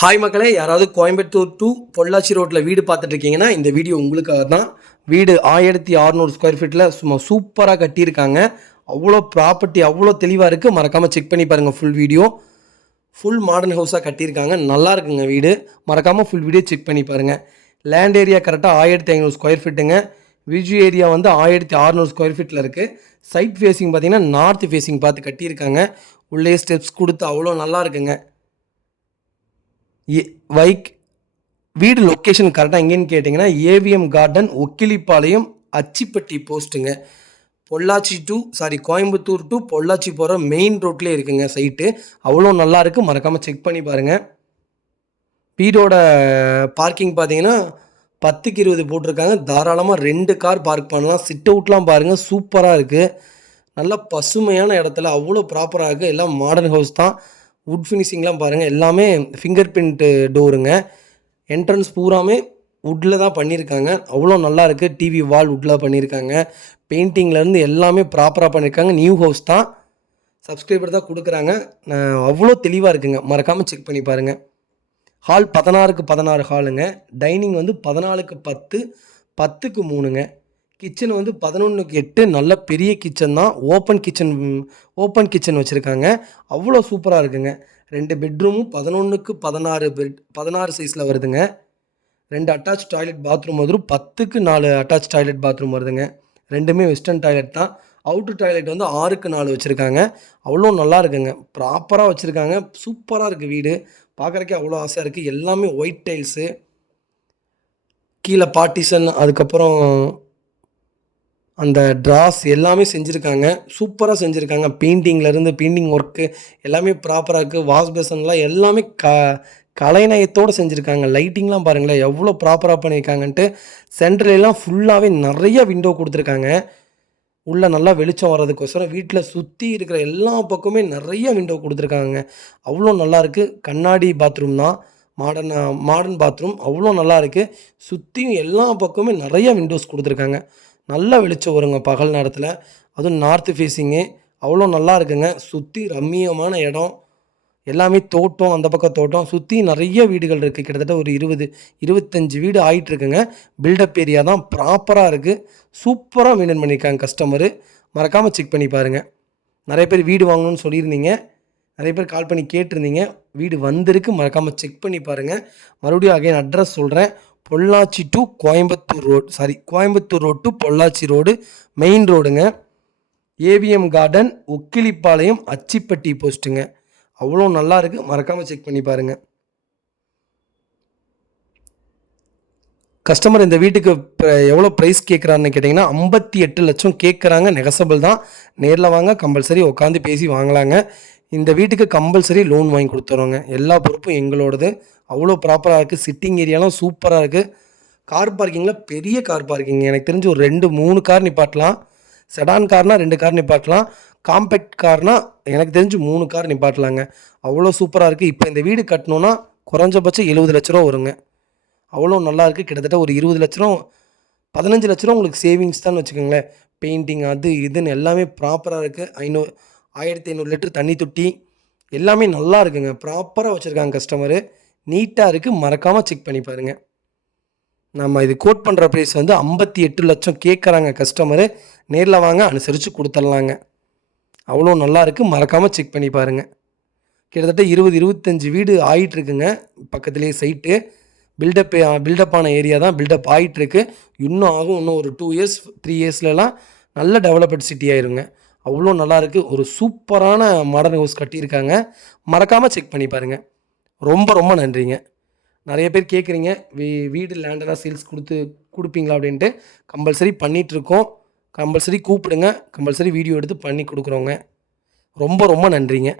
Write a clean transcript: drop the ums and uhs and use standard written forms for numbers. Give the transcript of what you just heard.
Hi மக்களே, யாராவது Coimbatore to Pollachi ரோட்டில் வீடு பார்த்துட்டு இருக்கீங்கன்னா இந்த வீடியோ உங்களுக்காக தான். வீடு 1600 ஸ்கொயர் ஃபீட்டில் சும்மா சூப்பராக கட்டியிருக்காங்க. அவ்வளோ ப்ராப்பர்ட்டி அவ்வளோ தெளிவாக இருக்குது. மறக்காமல் செக் பண்ணி பாருங்கள். ஃபுல் வீடியோ ஃபுல் மாடர்ன் ஹவுஸாக கட்டியிருக்காங்க. நல்லா இருக்குங்க வீடு. மறக்காமல் ஃபுல் வீடியோ செக் பண்ணி பாருங்கள். லேண்ட் ஏரியா கரெக்டாக 1500 ஸ்கொயர் ஃபீட்டுங்க. விஜு ஏரியா வந்து 1600 ஸ்கொயர் ஃபீட்டில் இருக்குது. சைட் ஃபேஸிங் பார்த்தீங்கன்னா நார்த் ஃபேஸிங் பார்த்து கட்டியிருக்காங்க. உள்ளே ஸ்டெப்ஸ் கொடுத்து அவ்வளோ நல்லா இருக்குங்க. வீடு லொக்கேஷன் கரெக்டாக எங்கேன்னு கேட்டிங்கன்னா ஏவிஎம் கார்டன், ஒக்கிலிப்பாளையம், அச்சிப்பட்டி போஸ்ட்டுங்க. கோயம்புத்தூர் டு பொள்ளாச்சி போகிற மெயின் ரோட்லேயே இருக்குங்க சைட்டு. அவ்வளோ நல்லா இருக்குது. மறக்காமல் செக் பண்ணி பாருங்கள். வீடோட பார்க்கிங் பார்த்தீங்கன்னா 10க்கு 20 போட்டிருக்காங்க. தாராளமாக 2 கார் பார்க் பண்ணலாம். சிட் அவுட்லாம் பாருங்கள், சூப்பராக இருக்குது. நல்ல பசுமையான இடத்துல அவ்வளோ ப்ராப்பராக இருக்குது. எல்லாம் மாடர்ன் ஹவுஸ் தான். வுட் ஃபினிஷிங்லாம் பாருங்கள், எல்லாமே ஃபிங்கர் பிரிண்ட் டோருங்க. என்ட்ரன்ஸ் பூராமே வுட்டில் தான் பண்ணியிருக்காங்க. அவ்வளோ நல்லா இருக்குது. டிவி வால் வுட்டில் பண்ணியிருக்காங்க. பெயிண்டிங்லேருந்து எல்லாமே ப்ராப்பராக பண்ணியிருக்காங்க. நியூ ஹவுஸ் தான். சப்ஸ்கிரைபர் தான் கொடுக்குறாங்க. அவ்வளோ தெளிவாக இருக்குங்க. மறக்காமல் செக் பண்ணி பாருங்கள். ஹால் 16க்கு 16 ஹாலுங்க. டைனிங் வந்து 14க்கு 10, 10க்கு 3ங்க. கிச்சன் வந்து 11க்கு 8. நல்ல பெரிய கிச்சன் தான். ஓப்பன் கிச்சன் வச்சுருக்காங்க. அவ்வளோ சூப்பராக இருக்குங்க. 2 பெட்ரூமும் 11க்கு 16 சைஸில் வருதுங்க. 2 அட்டாச் டாய்லெட் பாத்ரூம் வரும். 10க்கு 4 அட்டாச் டாய்லெட் பாத்ரூம் வருதுங்க. ரெண்டுமே வெஸ்டர்ன் டாய்லெட் தான். அவுட்ரு டாய்லெட் வந்து 6க்கு 4 வச்சுருக்காங்க. அவ்வளோ நல்லா இருக்குங்க. ப்ராப்பராக வச்சுருக்காங்க. சூப்பராக இருக்குது வீடு. பார்க்குறக்கே அவ்வளோ ஆசையாக இருக்குது. எல்லாமே ஒயிட் டைல்ஸு, கீழே பார்ட்டிஷன், அதுக்கப்புறம் அந்த ட்ராஸ் எல்லாமே செஞ்சுருக்காங்க. சூப்பராக செஞ்சுருக்காங்க. பெயிண்டிங் ஒர்க்கு எல்லாமே ப்ராப்பராக இருக்குது. வாஷ் பேசன்லாம் எல்லாமே கலைநயத்தோடு செஞ்சுருக்காங்க. லைட்டிங்லாம் பாருங்களேன் எவ்வளோ ப்ராப்பராக பண்ணியிருக்காங்கன்ட்டு. சென்ட்ரலாம் ஃபுல்லாகவே நிறைய விண்டோ கொடுத்துருக்காங்க. உள்ளே நல்லா வெளிச்சம் வர்றதுக்கோசரம் வீட்டில் சுற்றி இருக்கிற எல்லா பக்கமே நிறைய விண்டோ கொடுத்துருக்காங்க. அவ்வளோ நல்லாயிருக்கு. கண்ணாடி பாத்ரூம் தான். Modern bathroom. அவ்வளோ நல்லா இருக்குது. சுற்றியும் எல்லா பக்கமே நிறைய விண்டோஸ் கொடுத்துருக்காங்க. நல்லா வெளிச்சம் வருங்க பகல் நேரத்தில். அதுவும் நார்த்து ஃபேஸிங்கு. அவ்வளோ நல்லா இருக்குங்க. சுற்றி ரம்மியமான இடம். எல்லாமே தோட்டம், அந்த பக்கம் தோட்டம். சுற்றி நிறைய வீடுகள் இருக்குது. கிட்டத்தட்ட ஒரு 25 வீடு ஆகிட்டுருக்குங்க. பில்டப் ஏரியா தான். ப்ராப்பராக இருக்குது. சூப்பராக மெயின்டைன் பண்ணியிருக்காங்க கஸ்டமரு. மறக்காமல் செக் பண்ணி பாருங்கள். நிறைய பேர் வீடு வாங்கணும்னு சொல்லியிருந்தீங்க. நிறைய பேர் கால் பண்ணி கேட்டிருந்தீங்க. வீடு வந்திருக்கு. மறக்காமல் செக் பண்ணி பாருங்கள். மறுபடியும் அகைன் அட்ரஸ் சொல்கிறேன். Pollachi to Coimbatore road to Pollachi road main ரோடுங்க. ஏவிஎம் கார்டன், ஒக்கிலிப்பாளையம், அச்சிப்பட்டி போஸ்ட்டுங்க. அவ்வளோ நல்லா இருக்குது. மறக்காமல் செக் பண்ணி பாருங்கள். கஸ்டமர் இந்த வீட்டுக்கு எவ்வளோ ப்ரைஸ் கேட்குறான்னு கேட்டிங்கன்னா 58 லட்சம் கேட்குறாங்க. நெகசபிள் தான். நேரில் வாங்க, கம்பல்சரி உட்காந்து பேசி வாங்கலாங்க. இந்த வீட்டுக்கு கம்பல்சரி லோன் வாங்கி கொடுத்துருவோங்க. எல்லா பொறுப்பும் எங்களோடது. அவ்வளோ ப்ராப்பராக இருக்குது. சிட்டிங் ஏரியாலாம் சூப்பராக இருக்குது. கார் பார்க்கிங்கில் பெரிய கார் பார்க்கிங். எனக்கு தெரிஞ்சு ஒரு 2-3 கார் நிப்பாட்டலாம். செடான் கார்னால் 2 கார் நிப்பாட்டலாம். காம்பேக்ட் கார்னால் எனக்கு தெரிஞ்சு 3 கார் நிப்பாட்டலாங்க. அவ்வளோ சூப்பராக இருக்குது. இப்போ இந்த வீடு கட்டணுன்னா குறைஞ்சபட்சம் 70 லட்ச ரூபா வருங்க. அவ்வளோ நல்லாயிருக்கு. கிட்டத்தட்ட ஒரு 20 லட்ச ரூபா 15 லட்ச ரூபா உங்களுக்கு சேவிங்ஸ் தான் வச்சுக்கோங்களேன். பெயிண்டிங் அது இதுன்னு எல்லாமே ப்ராப்பராக இருக்குது. 1500 லிட்டர் தண்ணி தொட்டி எல்லாமே நல்லா இருக்குங்க. ப்ராப்பராக வச்சுருக்காங்க கஸ்டமரு. நீட்டாக இருக்குது. மறக்காமல் செக் பண்ணி பாருங்கள். நம்ம இது கோட் பண்ணுற ப்ரைஸ் வந்து 58 லட்சம் கேட்குறாங்க கஸ்டமரு. நேரில் வாங்க, அனுசரித்து கொடுத்துடலாங்க. அவ்வளோ நல்லா இருக்குது. மறக்காமல் செக் பண்ணி பாருங்கள். கிட்டத்தட்ட 20-25 வீடு ஆகிட்டுருக்குங்க. பக்கத்துலேயே சைட்டு. பில்டப்பான ஏரியா தான். பில்டப் ஆகிட்டுருக்கு. இன்னும் ஆகும். இன்னும் ஒரு 2 இயர்ஸ் 3 இயர்ஸ்லலாம் நல்ல டெவலப்டு சிட்டி ஆயிருங்க. அவ்வளோ நல்லாயிருக்கு. ஒரு சூப்பரான மாடர்ன் ஹவுஸ் கட்டியிருக்காங்க. மறக்காமல் செக் பண்ணி பாருங்கள். ரொம்ப நன்றிங்க. நிறைய பேர் கேட்குறீங்க வீடு லேண்டெல்லாம் சேல்ஸ் கொடுப்பீங்களா அப்படின்ட்டு. கம்பல்சரி பண்ணிகிட்ருக்கோம். கம்பல்சரி கூப்பிடுங்க. கம்பல்சரி வீடியோ எடுத்து பண்ணி கொடுக்குறோங்க. ரொம்ப நன்றிங்க.